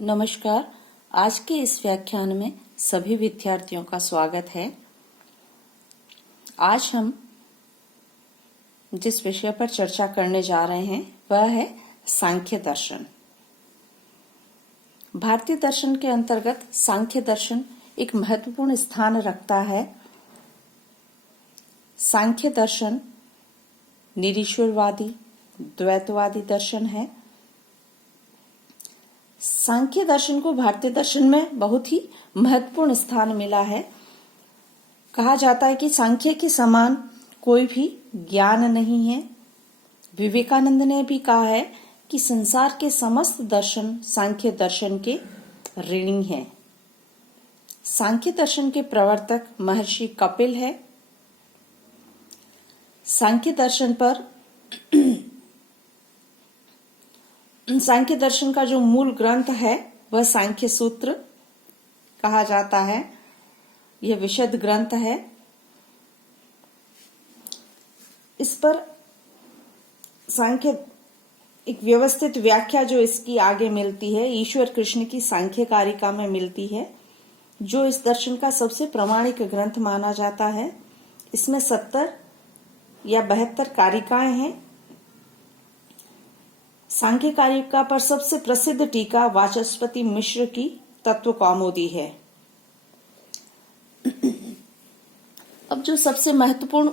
नमस्कार। आज के इस व्याख्यान में सभी विद्यार्थियों का स्वागत है। आज हम जिस विषय पर चर्चा करने जा रहे हैं वह है सांख्य दर्शन। भारतीय दर्शन के अंतर्गत सांख्य दर्शन एक महत्वपूर्ण स्थान रखता है। सांख्य दर्शन निरीश्वरवादी द्वैतवादी दर्शन है। सांख्य दर्शन को भारतीय दर्शन में बहुत ही महत्वपूर्ण स्थान मिला है। कहा जाता है कि सांख्य के समान कोई भी ज्ञान नहीं है। विवेकानंद ने भी कहा है कि संसार के समस्त दर्शन सांख्य दर्शन के ऋणी हैं। सांख्य दर्शन के प्रवर्तक महर्षि कपिल है। सांख्य दर्शन पर सांख्य दर्शन का जो मूल ग्रंथ है वह सांख्य सूत्र कहा जाता है। यह विशद ग्रंथ है। इस पर सांख्य एक व्यवस्थित व्याख्या जो इसकी आगे मिलती है ईश्वर कृष्ण की सांख्य कारिका में मिलती है, जो इस दर्शन का सबसे प्रामाणिक ग्रंथ माना जाता है। इसमें 70 या 72 कारिकाएं हैं। सांख्य कारिका पर सबसे प्रसिद्ध टीका वाचस्पति मिश्र की तत्व कौमुदी है। अब जो सबसे महत्वपूर्ण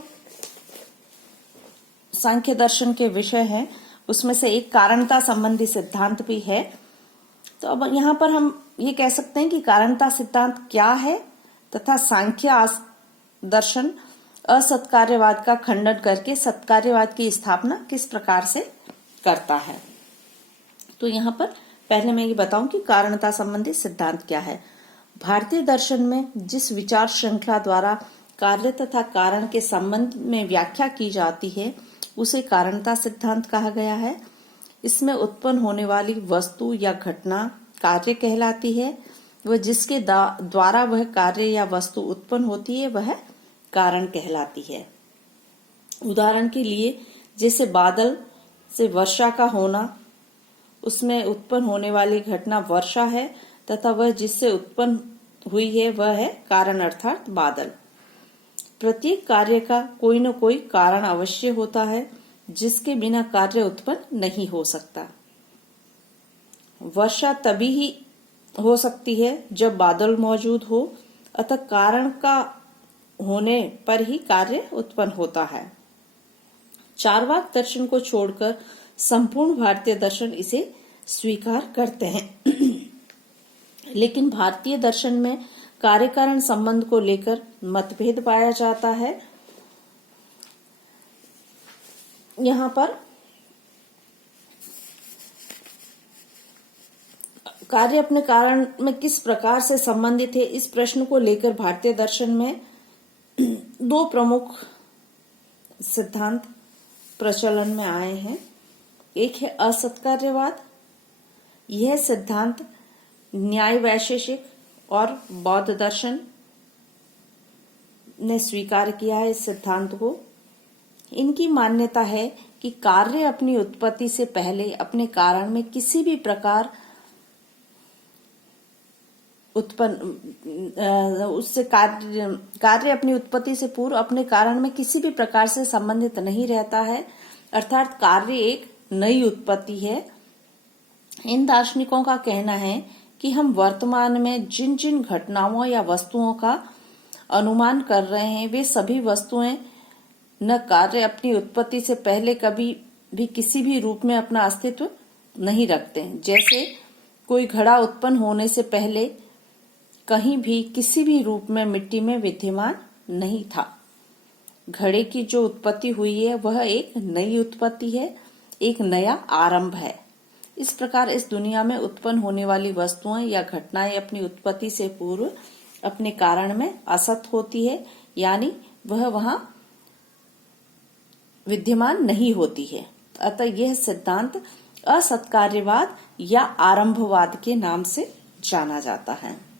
सांख्य दर्शन के विषय है उसमें से एक कारणता संबंधी सिद्धांत भी है। तो अब यहाँ पर हम ये कह सकते हैं कि कारणता सिद्धांत क्या है तथा सांख्य दर्शन असत्कार्यवाद का खंडन करके सत्कार्यवाद की स्थापना किस प्रकार से करता है। तो यहाँ पर पहले मैं ये बताऊं कि कारणता संबंधी सिद्धांत क्या है। भारतीय दर्शन में जिस विचार श्रृंखला द्वारा कार्य तथा कारण के संबंध में व्याख्या की जाती है उसे कारणता सिद्धांत कहा गया है। इसमें उत्पन्न होने वाली वस्तु या घटना कार्य कहलाती है। वह जिसके द्वारा वह कार्य या वस्तु उत्पन्न होती है वह कारण कहलाती है। उदाहरण के लिए जैसे बादल से वर्षा का होना, उसमें उत्पन्न होने वाली घटना वर्षा है तथा वह जिससे उत्पन्न हुई है वह है कारण अर्थात बादल। प्रत्येक कार्य का कोई न कोई कारण अवश्य होता है जिसके बिना कार्य उत्पन्न नहीं हो सकता। वर्षा तभी ही हो सकती है जब बादल मौजूद हो, अतः कारण का होने पर ही कार्य उत्पन्न होता है। चार्वाक दर्शन को छोड़कर संपूर्ण भारतीय दर्शन इसे स्वीकार करते हैं। लेकिन भारतीय दर्शन में कार्य कारण संबंध को लेकर मतभेद पाया जाता है। यहाँ पर कार्य अपने कारण में किस प्रकार से संबंधित है, इस प्रश्न को लेकर भारतीय दर्शन में दो प्रमुख सिद्धांत प्रचलन में आए हैं। एक है असत्कार्यवाद। यह सिद्धांत न्याय वैशेषिक और बौद्ध दर्शन ने स्वीकार किया है। इस सिद्धांत को इनकी मान्यता है कि कार्य अपनी उत्पत्ति से पहले अपने कारण में किसी भी प्रकार उससे कार्य अपनी उत्पत्ति से पूर्व अपने कारण में किसी भी प्रकार से संबंधित नहीं रहता है, अर्थात कार्य एक नई उत्पत्ति है। इन दार्शनिकों का कहना है कि हम वर्तमान में जिन जिन घटनाओं या वस्तुओं का अनुमान कर रहे हैं वे सभी वस्तुएं न कार्य अपनी उत्पत्ति से पहले कभी भी किसी भी रूप में अपना अस्तित्व नहीं रखते हैं। जैसे कोई घड़ा उत्पन्न होने से पहले कहीं भी किसी भी रूप में मिट्टी में विद्यमान नहीं था। घड़े की जो उत्पत्ति हुई है वह एक नई उत्पत्ति है, एक नया आरंभ है। इस प्रकार इस दुनिया में उत्पन्न होने वाली वस्तुएं या घटनाएं अपनी उत्पत्ति से पूर्व अपने कारण में असत होती है, यानी वह वहां विद्यमान नहीं होती है। अतः यह सिद्धांत असत्कार्यवाद या आरंभवाद के नाम से जाना जाता है।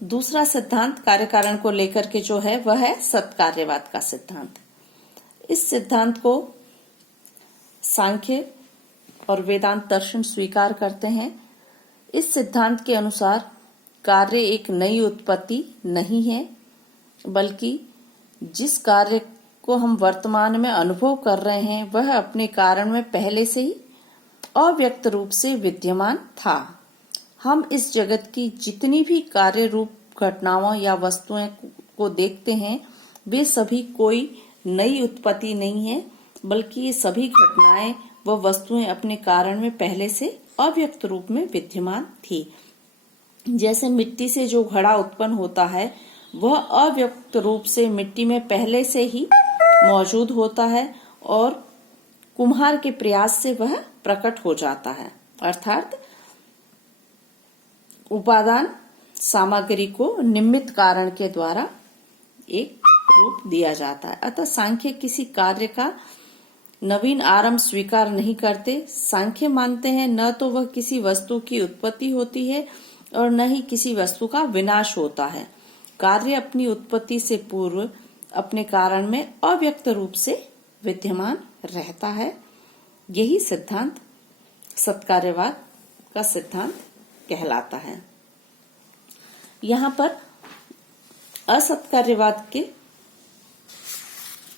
दूसरा सिद्धांत कार्य कारण को लेकर के जो है वह है सत्कार्यवाद का सिद्धांत। इस सिद्धांत को सांख्य और वेदांत दर्शन स्वीकार करते हैं। इस सिद्धांत के अनुसार कार्य एक नई उत्पत्ति नहीं है, बल्कि जिस कार्य को हम वर्तमान में अनुभव कर रहे हैं वह अपने कारण में पहले से ही अव्यक्त रूप से विद्यमान था। हम इस जगत की जितनी भी कार्य रूप घटनाओं या वस्तुएं को देखते हैं वे सभी कोई नई उत्पत्ति नहीं है, बल्कि ये सभी घटनाएं व वस्तुएं अपने कारण में पहले से अव्यक्त रूप में विद्यमान थी। जैसे मिट्टी से जो घड़ा उत्पन्न होता है वह अव्यक्त रूप से मिट्टी में पहले से ही मौजूद होता है और कुम्हार के प्रयास से वह प्रकट हो जाता है, अर्थात उपादान सामग्री को निमित्त कारण के द्वारा एक रूप दिया जाता है। अतः सांख्य किसी कार्य का नवीन आरंभ स्वीकार नहीं करते। सांख्य मानते हैं न तो वह किसी वस्तु की उत्पत्ति होती है और न ही किसी वस्तु का विनाश होता है। कार्य अपनी उत्पत्ति से पूर्व अपने कारण में अव्यक्त रूप से विद्यमान रहता है। यही सिद्धांत सत्कार्यवाद का सिद्धांत कहलाता है। यहाँ पर असत्कार्यवाद के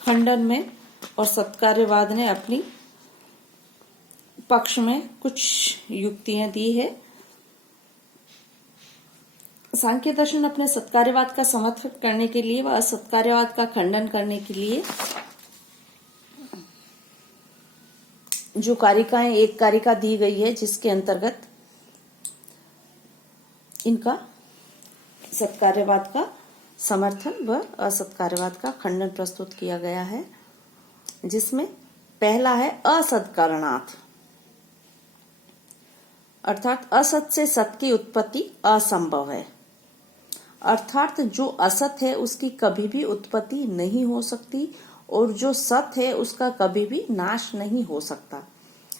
खंडन में और सत्कार्यवाद ने अपनी पक्ष में कुछ युक्तियां दी है। सांख्य दर्शन अपने सत्कार्यवाद का समर्थन करने के लिए व असत्कार्यवाद का खंडन करने के लिए जो कारिकाएं एक कारिका दी गई है जिसके अंतर्गत इनका सत्कार्यवाद का समर्थन व असत्कार्यवाद का खंडन प्रस्तुत किया गया है, जिसमें पहला है असत्कारणात्, अर्थात असत से सत की उत्पत्ति असंभव है। अर्थात जो असत है उसकी कभी भी उत्पत्ति नहीं हो सकती और जो सत है उसका कभी भी नाश नहीं हो सकता।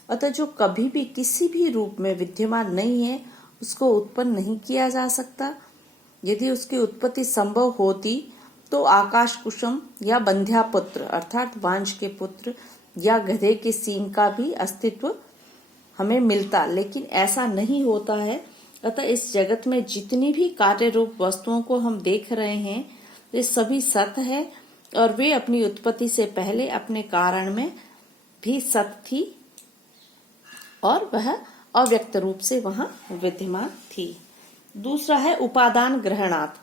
अतः जो कभी भी किसी भी रूप में विद्यमान नहीं है उसको उत्पन्न नहीं किया जा सकता। यदि उसकी उत्पत्ति संभव होती तो आकाश कुसुम या बंध्या पुत्र अर्थात वांश के पुत्र या गधे के सींग का भी अस्तित्व हमें मिलता, लेकिन ऐसा नहीं होता है। अतः इस जगत में जितनी भी कार्य रूप वस्तुओं को हम देख रहे हैं वे सभी सत है और वे अपनी उत्पत्ति से पहले अपने कारण में भी सत थी और वह अव्यक्त रूप से वहां विद्यमान थी। दूसरा है उपादान ग्रहणात्।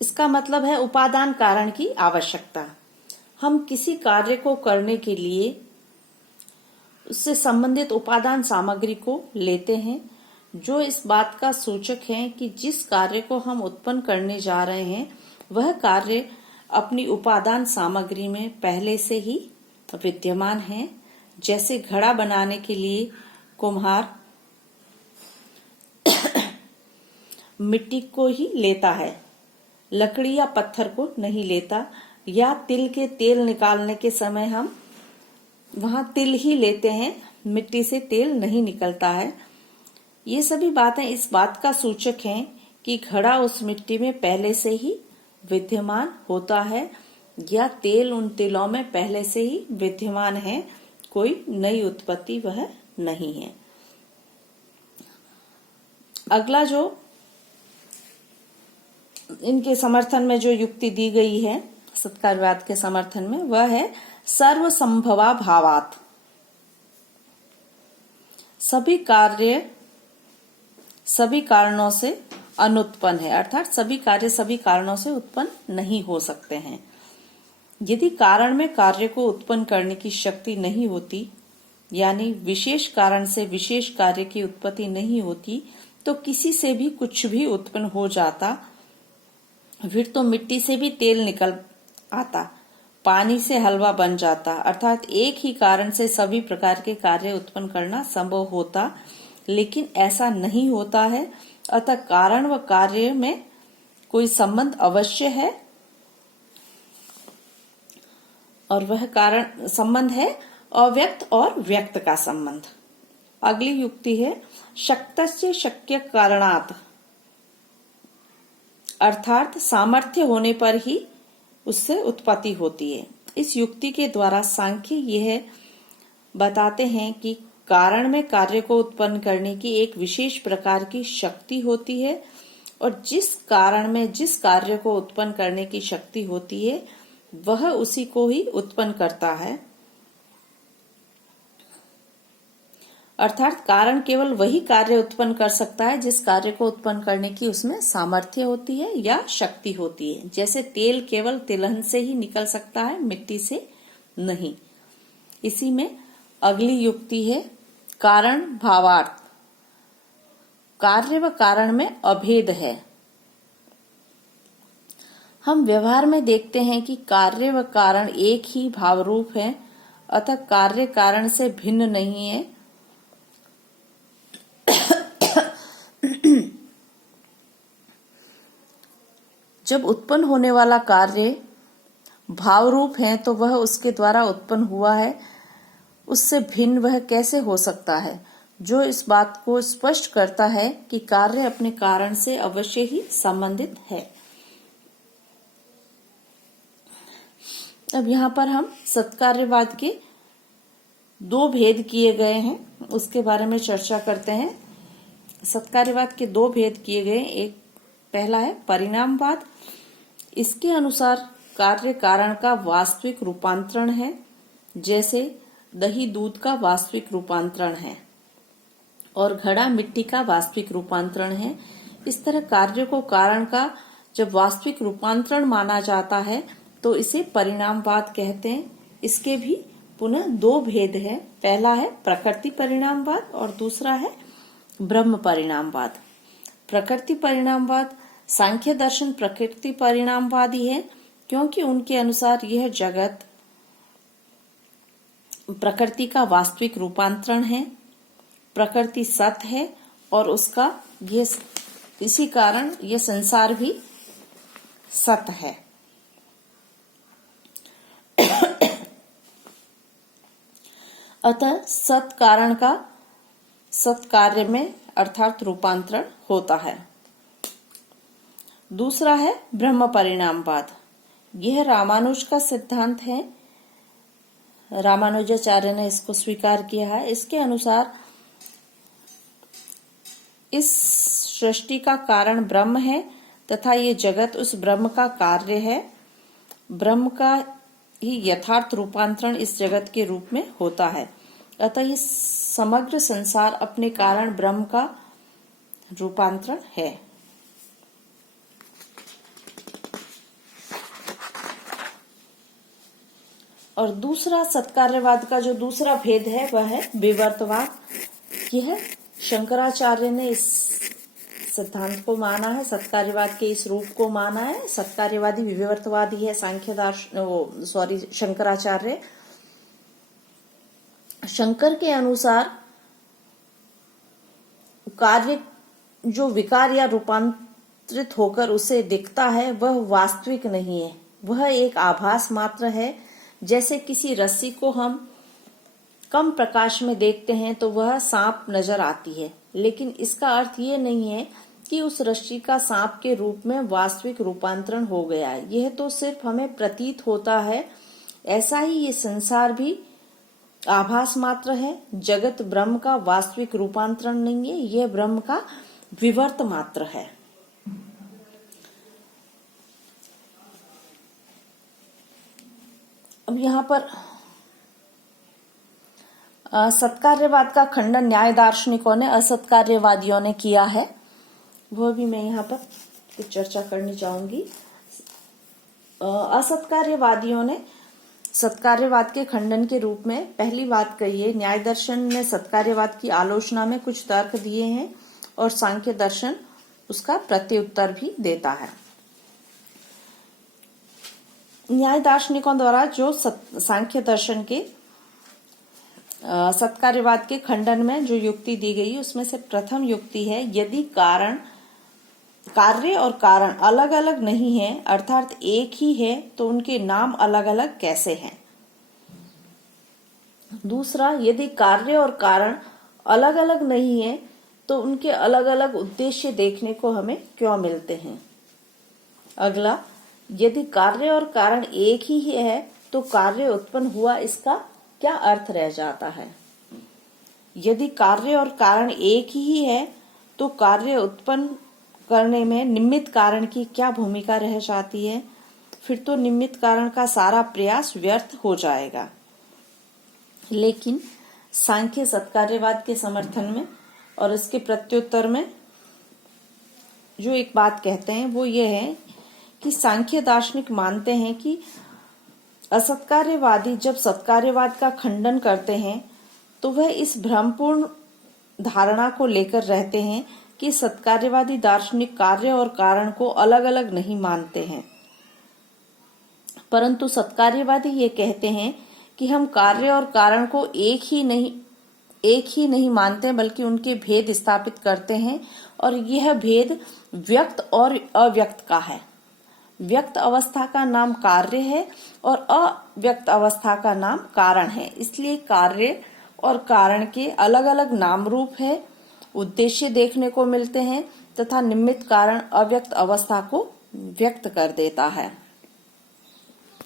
इसका मतलब है उपादान कारण की आवश्यकता। हम किसी कार्य को करने के लिए उससे संबंधित उपादान सामग्री को लेते हैं जो इस बात का सूचक है कि जिस कार्य को हम उत्पन्न करने जा रहे हैं वह कार्य अपनी उपादान सामग्री में पहले से ही विद्यमान है। जैसे घड़ा बनाने के लिए कुम्हार मिट्टी को ही लेता है, लकड़ी या पत्थर को नहीं लेता, या तिल के तेल निकालने के समय हम वहां तिल ही लेते हैं, मिट्टी से तेल नहीं निकलता है। ये सभी बातें इस बात का सूचक हैं कि घड़ा उस मिट्टी में पहले से ही विद्यमान होता है या तेल उन तिलों में पहले से ही विद्यमान है, कोई नई उत्पत्ति वह नहीं है। अगला जो इनके समर्थन में जो युक्ति दी गई है सत्कार्यवाद के समर्थन में वह है सर्वसंभवा भावात्। सभी कार्य सभी कारणों से अनुत्पन्न है, अर्थात सभी कार्य सभी कारणों से उत्पन्न नहीं हो सकते हैं। यदि कारण में कार्य को उत्पन्न करने की शक्ति नहीं होती, यानी विशेष कारण से विशेष कार्य की उत्पत्ति नहीं होती, तो किसी से भी कुछ भी उत्पन्न हो जाता। फिर तो मिट्टी से भी तेल निकल आता, पानी से हलवा बन जाता, अर्थात एक ही कारण से सभी प्रकार के कार्य उत्पन्न करना संभव होता, लेकिन ऐसा नहीं होता है। अतः कारण व कार्य में कोई संबंध अवश्य है और वह कारण संबंध है अव्यक्त और व्यक्त का संबंध। अगली युक्ति है शक्तस्य शक्य कारणात्, अर्थात सामर्थ्य होने पर ही उससे उत्पत्ति होती है। इस युक्ति के द्वारा सांख्य यह बताते हैं कि कारण में कार्य को उत्पन्न करने की एक विशेष प्रकार की शक्ति होती है, और जिस कारण में जिस कार्य को उत्पन्न करने की शक्ति होती है वह उसी को ही उत्पन्न करता है। अर्थात कारण केवल वही कार्य उत्पन्न कर सकता है जिस कार्य को उत्पन्न करने की उसमें सामर्थ्य होती है या शक्ति होती है। जैसे तेल केवल तिलहन से ही निकल सकता है, मिट्टी से नहीं। इसी में अगली युक्ति है कारण भावार्थ। कार्य व कारण में अभेद है। हम व्यवहार में देखते हैं कि कार्य व कारण एक ही भाव रूप है, अतः कार्य कारण से भिन्न नहीं है। जब उत्पन्न होने वाला कार्य भाव रूप है तो वह उसके द्वारा उत्पन्न हुआ है, उससे भिन्न वह कैसे हो सकता है, जो इस बात को स्पष्ट करता है कि कार्य अपने कारण से अवश्य ही संबंधित है। अब यहाँ पर हम सत्कार्यवाद के दो भेद किए गए हैं, उसके बारे में चर्चा करते हैं। सत्कार्यवाद के दो भेद किए गए। एक पहला है परिणामवाद। इसके अनुसार कार्य कारण का वास्तविक रूपांतरण है, जैसे दही दूध का वास्तविक रूपांतरण है और घड़ा मिट्टी का वास्तविक रूपांतरण है। इस तरह कार्य को कारण का जब वास्तविक रूपांतरण माना जाता है तो इसे परिणामवाद कहते हैं। इसके भी पुनः दो भेद हैं। पहला है प्रकृति परिणामवाद और दूसरा है ब्रह्म परिणामवाद। प्रकृति परिणामवाद सांख्य दर्शन प्रकृति परिणामवादी है, क्योंकि उनके अनुसार यह जगत प्रकृति का वास्तविक रूपांतरण है, प्रकृति सत्य है और उसका इसी कारण यह संसार भी सत्य है। अतः सत कारण का सत कार्य में अर्थात रूपांतरण होता है। दूसरा है ब्रह्म परिणामवाद। यह रामानुज का सिद्धांत है। रामानुजाचार्य ने इसको स्वीकार किया है। इसके अनुसार इस सृष्टि का कारण ब्रह्म है तथा ये जगत उस ब्रह्म का कार्य है। ब्रह्म का ही यथार्थ रूपांतरण इस जगत के रूप में होता है। अतः ये समग्र संसार अपने कारण ब्रह्म का रूपांतरण है। और दूसरा सत्कार्यवाद का जो दूसरा भेद है वह है विवर्तवाद। यह शंकराचार्य ने इस सिद्धांत को माना है, सत्कार्यवाद के इस रूप को माना है। सत्कार्यवादी विवर्तवादी है शंकराचार्य। शंकर के अनुसार कार्य जो विकार या रूपांतरित होकर उसे दिखता है वह वास्तविक नहीं है, वह एक आभास मात्र है। जैसे किसी रस्सी को हम कम प्रकाश में देखते हैं तो वह सांप नजर आती है, लेकिन इसका अर्थ ये नहीं है कि उस रस्सी का सांप के रूप में वास्तविक रूपांतरण हो गया है। यह तो सिर्फ हमें प्रतीत होता है। ऐसा ही ये संसार भी आभास मात्र है। जगत ब्रह्म का वास्तविक रूपांतरण नहीं है, यह ब्रह्म का विवर्त मात्र है। अब यहाँ पर सत्कार्यवाद का खंडन न्याय दार्शनिकों ने असत्कार्यवादियों ने किया है, वह भी मैं यहाँ पर कुछ चर्चा करनी चाहूंगी। असत्कार्यवादियों ने सत्कार्यवाद के खंडन के रूप में पहली बात कही है, न्याय दर्शन ने सत्कार्यवाद की आलोचना में कुछ तर्क दिए हैं और सांख्य दर्शन उसका प्रत्युत्तर भी देता है। न्याय दार्शनिकों द्वारा जो सांख्य दर्शन के सत्कार्यवाद के खंडन में जो युक्ति दी गई उसमें से प्रथम युक्ति है, यदि कार्य और कारण अलग अलग नहीं है अर्थात एक ही है तो उनके नाम अलग अलग कैसे हैं। दूसरा, यदि कार्य और कारण अलग अलग नहीं है तो उनके अलग अलग उद्देश्य देखने को हमें क्यों मिलते हैं। अगला, यदि कार्य और कारण एक ही है तो कार्य उत्पन्न हुआ इसका क्या अर्थ रह जाता है। यदि कार्य और कारण एक ही है तो कार्य उत्पन्न करने में निमित्त कारण की क्या भूमिका रह जाती है? फिर तो निमित्त कारण का सारा प्रयास व्यर्थ हो जाएगा। लेकिन सांख्य सत्कार्यवाद के समर्थन में और इसके प्रत्युत्तर में जो एक बात कहते हैं वो ये है कि सांख्य दार्शनिक मानते हैं कि असत्कार्यवादी जब सत्कार्यवाद का खंडन करते हैं तो वह इस भ्रमपूर्ण धारणा को लेकर रहते हैं कि सत्कार्यवादी दार्शनिक कार्य और कारण को अलग अलग नहीं मानते हैं, परंतु सत्कार्यवादी ये कहते हैं कि हम कार्य और कारण को एक ही नहीं मानते बल्कि उनके भेद स्थापित करते हैं और यह भेद व्यक्त और अव्यक्त का है। व्यक्त अवस्था का नाम कार्य है और अव्यक्त अवस्था का नाम कारण है। इसलिए कार्य और कारण के अलग अलग नाम रूप है, उद्देश्य देखने को मिलते हैं तथा निमित्त कारण अव्यक्त अवस्था को व्यक्त कर देता है।